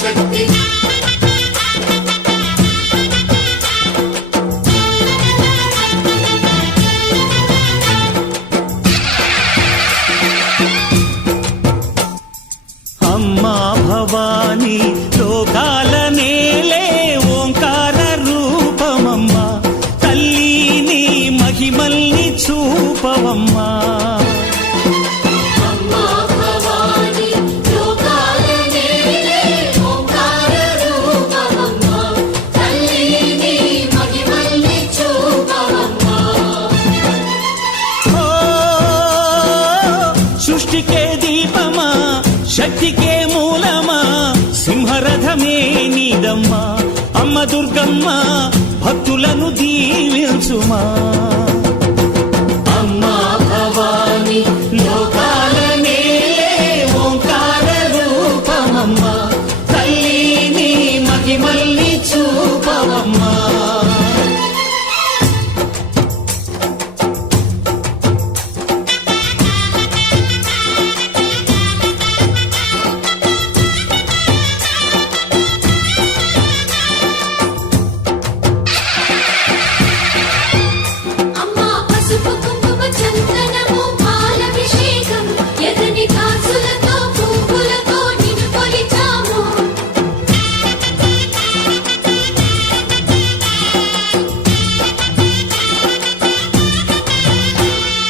శక్తి అమ్మా భవాని లోకాల నేలే ఓంకార రూపమమ్మా తల్లిని మహిమల్ని చూపవమ్మా సృష్టికే దీపమా శక్తికే మూలమా సింహరథమే నీదమ్మా అమ్మ దుర్గమ్మ భక్తులను దీవించుమా అమ్మా భవాని లోకాల నేలే ఓంకార రూపమమ్మా తల్లిని మహిమల్ని చూపవమ్మా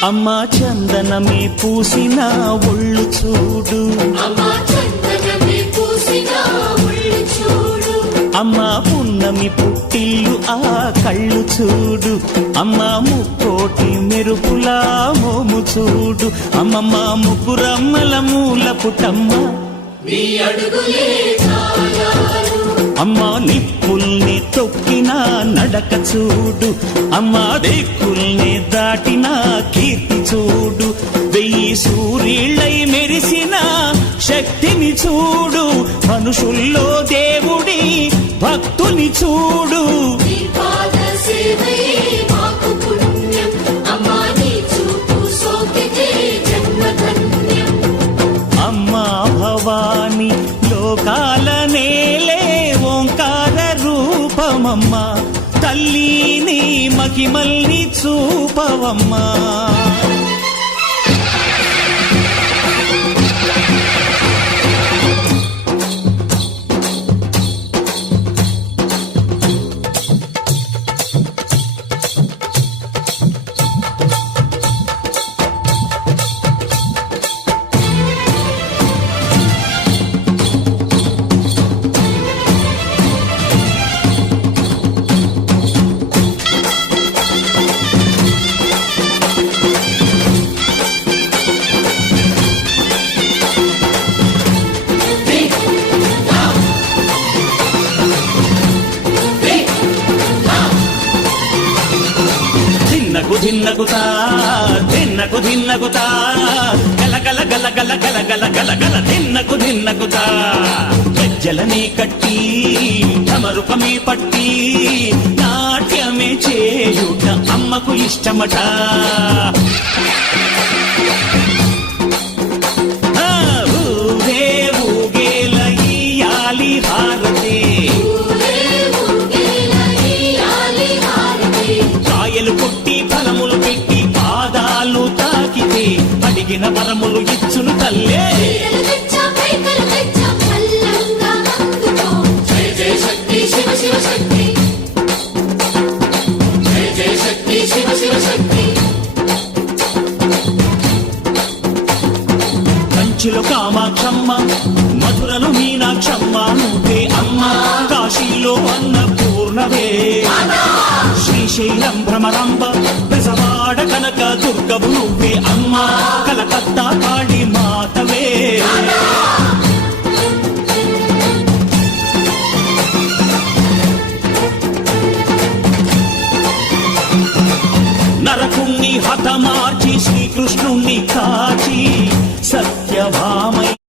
అమ్మా చందనమే పూసిన ఒళ్ళు చూడు అమ్మా పున్నమి పుట్టిల్లు ఆ కళ్ళు చూడు అమ్మా ముక్కోటి మెరుపులా మోము చూడు అమ్మమ్మ ముగ్గురమ్మల మూల పుటమ్మ అమ్మా నిప్పుల్ని తొక్కిన నడక చూడు అమ్మా దిక్కుల్ని దాటిన కీర్తి చూడు వెయ్యి సూర్యుళ్ళై మెరిసిన శక్తిని చూడు మనుషుల్లో దేవుడి భక్తుని చూడు అమ్మా భవాని లోకాల నేలే ఓంకార రూపమమ్మా తల్లిని మహిమల్ని చూపవమ్మా ధిన్నకుతా ధిన్నకు ధిన్నకుతా గల గల గల గల గల గల గల గల ధిన్నకుతా గజ్జలనే కట్టి తమరుపమే పట్టి నాట్యమే చేయుట అమ్మకు ఇష్టమట ఊరే ఊగేల ఇయ్యాలి హారతి కాయలు కొట్టి ఫలములు పెట్టి పాదాలు తాకితే అడిగిన వరములు ఇచ్చును తల్లే కంచిలో కామాక్షమ్మ మధురలో మీనాక్షమ్మ నువ్వే అమ్మ కాశీలో అన్నపూర్ణవే శ్రీశైలం భ్రమరంబ బెజవాడ కనక దుర్గవు నువ్వే అమ్మ కలకత్తా కాళీ మాతవే నరకుణ్ణి హతమార్చి శ్రీకృష్ణుణ్ణి కాచి